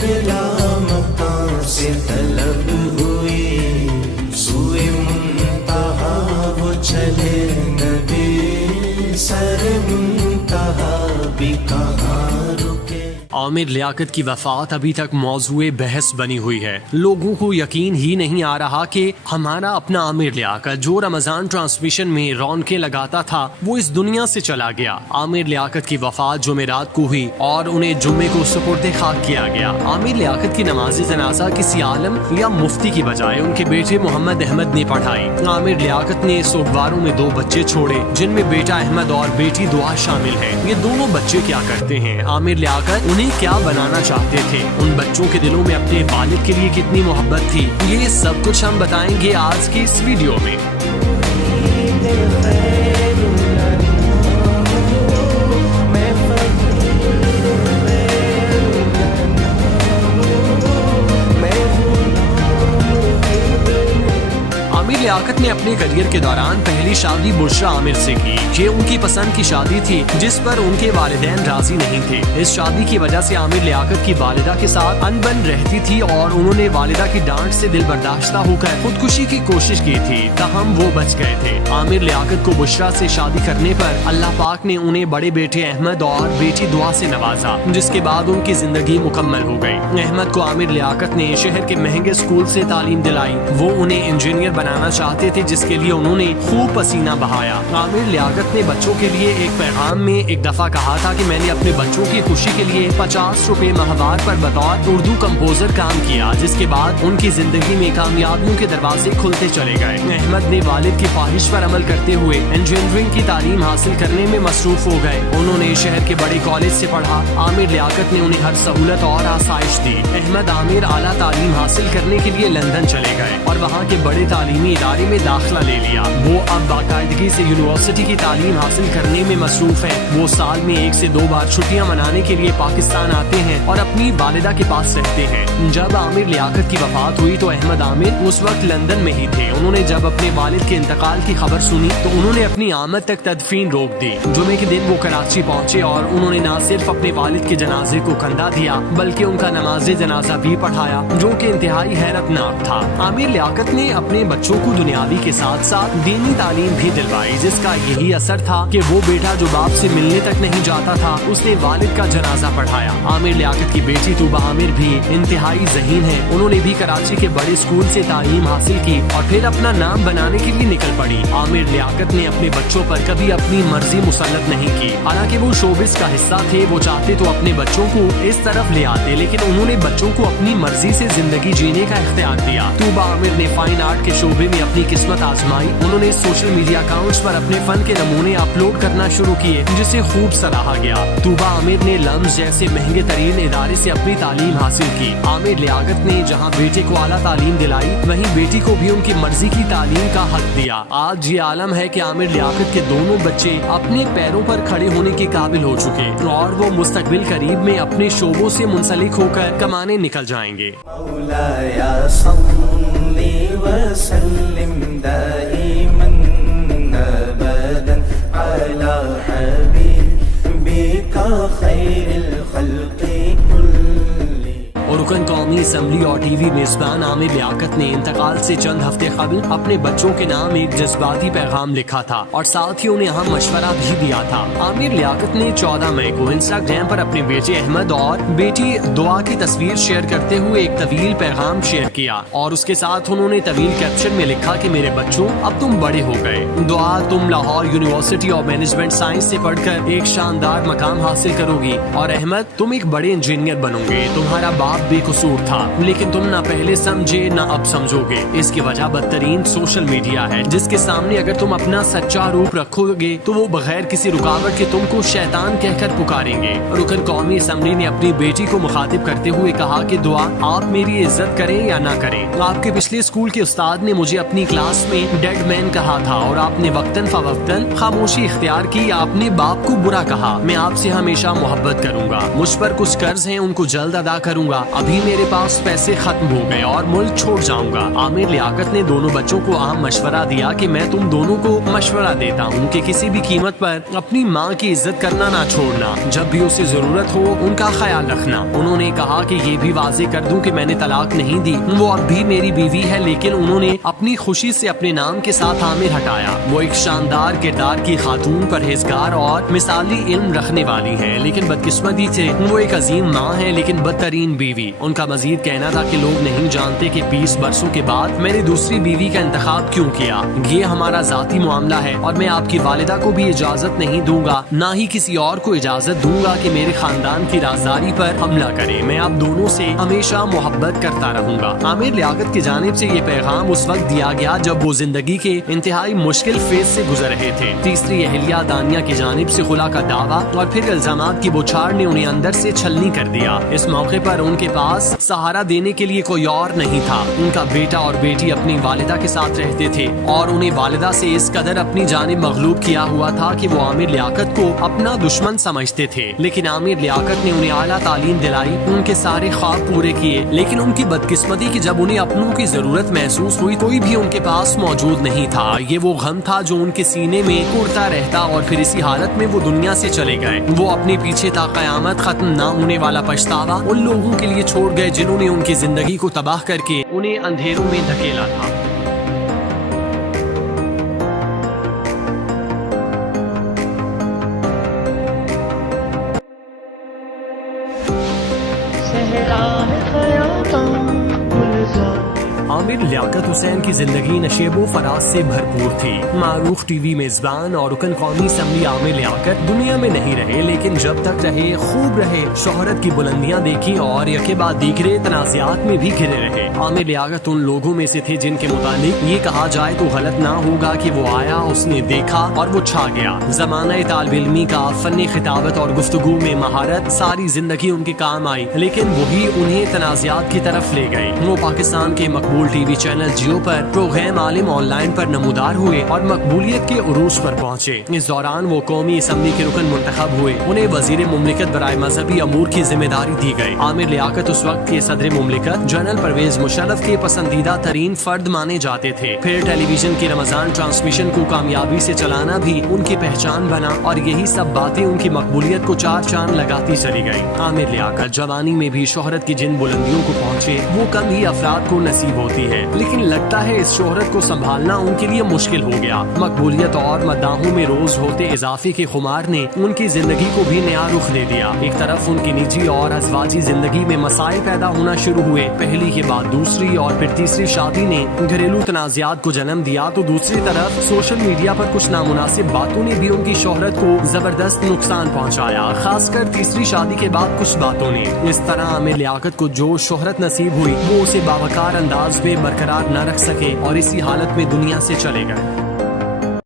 اگلا مکان سے طلب ہوئی، سوئے منتہا وہ چلے نبی، سر منتہا بھی کہاں رکے۔ عامر لیاقت کی وفات ابھی تک موضوع بحث بنی ہوئی ہے۔ لوگوں کو یقین ہی نہیں آ رہا کہ ہمارا اپنا عامر لیاقت جو رمضان ٹرانسمیشن میں رونقیں لگاتا تھا وہ اس دنیا سے چلا گیا۔ عامر لیاقت کی وفات جمعرات کو ہوئی اور انہیں جمعے کو سپرد خاک کیا گیا۔ عامر لیاقت کی نماز جنازہ کسی عالم یا مفتی کی بجائے ان کے بیٹے محمد احمد نے پڑھائی۔ عامر لیاقت نے سوگواروں میں 2 بچے چھوڑے جن میں بیٹا احمد اور بیٹی دعا شامل ہے۔ یہ دونوں بچے کیا کرتے ہیں؟ عامر لیاقت انہیں کیا بنانا چاہتے تھے؟ ان بچوں کے دلوں میں اپنے والد کے لیے کتنی محبت تھی؟ یہ سب کچھ ہم بتائیں گے آج کی اس ویڈیو میں۔ عامر لیاقت نے اپنے کریئر کے دوران پہلی شادی بشرا عامر سے کی۔ یہ ان کی پسند کی شادی تھی جس پر ان کے والدین راضی نہیں تھے۔ اس شادی کی وجہ سے عامر لیاقت کی والدہ کے ساتھ انبن رہتی تھی اور انہوں نے والدہ کی ڈانٹ سے دل برداشتہ ہو کر خودکشی کی کوشش کی تھی، تاہم وہ بچ گئے تھے۔ عامر لیاقت کو بشرا سے شادی کرنے پر اللہ پاک نے انہیں بڑے بیٹے احمد اور بیٹی دعا سے نوازا، جس کے بعد ان کی زندگی مکمل ہو گئی۔ احمد کو عامر لیاقت نے شہر کے مہنگے اسکول سے تعلیم دلائی۔ وہ انہیں انجینئر بنانا چاہتے تھے جس کے لیے انہوں نے خوب پسینہ بہایا۔ عامر لیاقت نے بچوں کے لیے ایک پیغام میں ایک دفعہ کہا تھا کہ میں نے اپنے بچوں کی خوشی کے لیے 50 روپے ماہوار پر بطور اردو کمپوزر کام کیا، جس کے بعد ان کی زندگی میں کامیابیوں کے دروازے کھلتے چلے گئے۔ احمد نے والد کی خواہش پر عمل کرتے ہوئے انجینئرنگ کی تعلیم حاصل کرنے میں مصروف ہو گئے۔ انہوں نے شہر کے بڑے کالج سے پڑھا۔ عامر لیاقت نے انہیں ہر سہولت اور آسائش دی۔ احمد عامر اعلیٰ تعلیم حاصل کرنے کے لیے لندن چلے گئے اور وہاں کے بڑے تعلیمی ادارے میں داخلہ لے لیا۔ وہ اب باقاعدگی سے یونیورسٹی کی تعلیم حاصل کرنے میں مصروف ہیں۔ وہ سال میں 1 سے 2 بار چھٹیاں منانے کے لیے پاکستان آتے ہیں اور اپنی والدہ کے پاس رہتے ہیں۔ جب عامر لیاقت کی وفات ہوئی تو احمد عامر اس وقت لندن میں ہی تھے۔ انہوں نے جب اپنے والد کے انتقال کی خبر سنی تو انہوں نے اپنی آمد تک تدفین روک دی۔ جمعے کے دن وہ کراچی پہنچے اور انہوں نے نہ صرف اپنے والد کے جنازے کو کندھا دیا بلکہ ان کا نماز جنازہ بھی پڑھایا، جو کہ انتہائی حیرت ناک تھا۔ عامر لیاقت نے اپنے بچوں کو دنیاوی کے ساتھ ساتھ دینی تعلیم بھی دلوائی، جس کا یہی اثر تھا کہ وہ بیٹا جو باپ سے ملنے تک نہیں جاتا تھا اس نے والد کا جنازہ پڑھایا۔ عامر لیاقت کی بیٹی طوبہ عامر بھی انتہائی ذہین ہے۔ انہوں نے بھی کراچی کے بڑے اسکول سے تعلیم حاصل کی اور پھر اپنا نام بنانے کے لیے نکل پڑی۔ عامر لیاقت نے اپنے بچوں پر کبھی اپنی مرضی مسلط نہیں کی، حالانکہ وہ شوبز کا حصہ تھے۔ وہ چاہتے تو اپنے بچوں کو اس طرف لے آتے، لیکن انہوں نے بچوں کو اپنی مرضی سے زندگی جینے کا اختیار دیا۔ طوبہ عامر نے فائن آرٹ کے شعبے میں اپنی قسمت آزمائی۔ انہوں نے سوشل میڈیا اکاؤنٹس پر اپنے فن کے نمونے اپلوڈ کرنا شروع کیے، جسے خوب سراہا گیا۔ طوبہ عامر نے لمز جیسے مہنگے ترین ادارے سے اپنی تعلیم حاصل کی۔ عامر لیاقت نے جہاں بیٹے کو اعلیٰ تعلیم دلائی وہیں بیٹی کو بھی ان کی مرضی کی تعلیم کا حق دیا۔ آج یہ عالم ہے کہ عامر لیاقت کے دونوں بچے اپنے پیروں پر کھڑے ہونے کے قابل ہو چکے اور وہ مستقبل قریب میں اپنے شعبوں سے منسلک ہو کر کمانے نکل جائیں گے۔ مولایا صلی وسلم دائما ابدا علی حبیبک خیر الخلق اور رکن قومی اسمبلی اور ٹی وی میزبان عامر لیاقت نے انتقال سے چند ہفتے قبل اپنے بچوں کے نام ایک جذباتی پیغام لکھا تھا اور ساتھ ہی انہیں اہم مشورہ بھی دیا تھا۔ عامر لیاقت نے 14 مئی کو انسٹاگرام پر اپنے بیٹے احمد اور بیٹی دعا کی تصویر شیئر کرتے ہوئے ایک طویل پیغام شیئر کیا اور اس کے ساتھ انہوں نے طویل کیپشن میں لکھا کہ میرے بچوں اب تم بڑے ہو گئے۔ دعا تم Lahore university of management science سے پڑھ کر ایک شاندار مقام حاصل کرو گی اور احمد تم ایک بڑے انجینئر بنو گے۔ تمہارا باپ بے قصور تھا لیکن تم نہ پہلے سمجھے نہ اب سمجھو گے۔ اس کی وجہ بدترین سوشل میڈیا ہے، جس کے سامنے اگر تم اپنا سچا روپ رکھو گے تو وہ بغیر کسی رکاوٹ کے تم کو شیطان کہہ کر پکاریں گے۔ رکن قومی اسمبلی نے اپنی بیٹی کو مخاطب کرتے ہوئے کہا کہ دعا آپ میری عزت کریں یا نہ کریں، آپ کے پچھلے اسکول کے استاد نے مجھے اپنی کلاس میں ڈیڈ مین کہا تھا اور آپ نے وقتاً فوقتاً خاموشی اختیار کی، آپ نے باپ کو برا کہا۔ میں آپ سے ہمیشہ محبت کروں گا، مجھ پر کچھ قرض ہیں ان کو جلد ادا کروں گا۔ اب ابھی میرے پاس پیسے ختم ہو گئے اور ملک چھوڑ جاؤں گا۔ عامر لیاقت نے دونوں بچوں کو اہم مشورہ دیا کہ میں تم دونوں کو مشورہ دیتا ہوں کہ کسی بھی قیمت پر اپنی ماں کی عزت کرنا نہ چھوڑنا، جب بھی اسے ضرورت ہو ان کا خیال رکھنا۔ انہوں نے کہا کہ یہ بھی واضح کر دوں کہ میں نے طلاق نہیں دی، وہ اب بھی میری بیوی ہے، لیکن انہوں نے اپنی خوشی سے اپنے نام کے ساتھ عامر ہٹایا۔ وہ ایک شاندار کردار کی خاتون، پرہیزگار اور مثالی علم رکھنے والی ہیں، لیکن بدقسمتی سے وہ ایک عظیم ماں ہے لیکن بدترین بیوی۔ ان کا مزید کہنا تھا کہ لوگ نہیں جانتے کہ 20 برسوں کے بعد میں نے دوسری بیوی کا انتخاب کیوں کیا۔ یہ ہمارا ذاتی معاملہ ہے اور میں آپ کی والدہ کو بھی اجازت نہیں دوں گا، نہ ہی کسی اور کو اجازت دوں گا کہ میرے خاندان کی رازداری پر حملہ کرے۔ میں آپ دونوں سے ہمیشہ محبت کرتا رہوں گا۔ عامر لیاقت کی جانب سے یہ پیغام اس وقت دیا گیا جب وہ زندگی کے انتہائی مشکل فیز سے گزر رہے تھے۔ تیسری اہلیہ دانیہ کی جانب سے خلا کا دعویٰ اور پھر الزامات کی بوچھاڑ نے انہیں اندر سے چھلنی کر دیا۔ اس موقع پر ان کے پاس سہارا دینے کے لیے کوئی اور نہیں تھا۔ ان کا بیٹا اور بیٹی اپنی والدہ کے ساتھ رہتے تھے اور انہیں والدہ سے اس قدر اپنی جانب مغلوب کیا ہوا تھا کہ وہ عامر لیاقت کو اپنا دشمن سمجھتے تھے۔ لیکن عامر لیاقت نے انہیں اعلیٰ تعلیم دلائی، ان کے سارے خواب پورے کیے، لیکن ان کی بدقسمتی کہ جب انہیں اپنوں کی ضرورت محسوس ہوئی کوئی بھی ان کے پاس موجود نہیں تھا۔ یہ وہ غم تھا جو ان کے سینے میں اڑتا رہتا اور پھر اسی حالت میں وہ دنیا سے چلے گئے۔ وہ اپنے پیچھے تا قیامت ختم نہ ہونے والا پچھتاوا ان لوگوں کے لیے چھوڑ گئے جنہوں نے ان کی زندگی کو تباہ کر کے انہیں اندھیروں میں دھکیلا تھا۔ عامر لیاقت حسین کی زندگی نشیب و فراز سے بھرپور تھی۔ معروف ٹی وی میزبان اور رکن قومی اسمبلی عامر لیاقت دنیا میں نہیں رہے، لیکن جب تک رہے خوب رہے، شہرت کی بلندیاں دیکھی اور یکے بعد دیگرے تنازعات میں بھی گھرے رہے۔ عامر لیاقت ان لوگوں میں سے تھے جن کے متعلق یہ کہا جائے تو غلط نہ ہوگا کہ وہ آیا، اس نے دیکھا اور وہ چھا گیا۔ زمانہ طالب علمی کا فن خطابت اور گفتگو میں مہارت ساری زندگی ان کے کام آئی، لیکن وہی انہیں تنازعات کی طرف لے گئی۔ وہ پاکستان کے مقبول ٹی وی چینل جیو پر پروگرام عالم آن لائن پر نمودار ہوئے اور مقبولیت کے عروج پر پہنچے۔ اس دوران وہ قومی اسمبلی کے رکن منتخب ہوئے، انہیں وزیر مملکت برائے مذہبی امور کی ذمہ داری دی گئی۔ عامر لیاقت اس وقت کے صدر مملکت جنرل پرویز مشرف کے پسندیدہ ترین فرد مانے جاتے تھے۔ پھر ٹیلی ویژن کی رمضان ٹرانسمیشن کو کامیابی سے چلانا بھی ان کی پہچان بنا اور یہی سب باتیں ان کی مقبولیت کو چار چاند لگاتی چلی گئی۔ عامر لیاقت جوانی میں بھی شہرت کی جن بلندیوں کو پہنچے وہ کم ہی افراد کو نصیب ہوتی ہے، لیکن لگتا ہے اس شہرت کو سنبھالنا ان کے لیے مشکل ہو گیا۔ مقبولیت اور مداحوں میں روز ہوتے اضافے کے خمار نے ان کی زندگی کو بھی نیا رخ دے دیا۔ ایک طرف ان کی نجی اور ازواجی زندگی میں مسائل پیدا ہونا شروع ہوئے، پہلی کے بعد دوسری اور پھر تیسری شادی نے گھریلو تنازعات کو جنم دیا، تو دوسری طرف سوشل میڈیا پر کچھ نامناسب باتوں نے بھی ان کی شہرت کو زبردست نقصان پہنچایا، خاص کر تیسری شادی کے بعد کچھ باتوں نے۔ اس طرح عامر لیاقت کو جو شہرت نصیب ہوئی وہ اسے باوقار انداز میں برقرار نہ رکھ سکے اور اسی حالت میں دنیا سے چلے گئے۔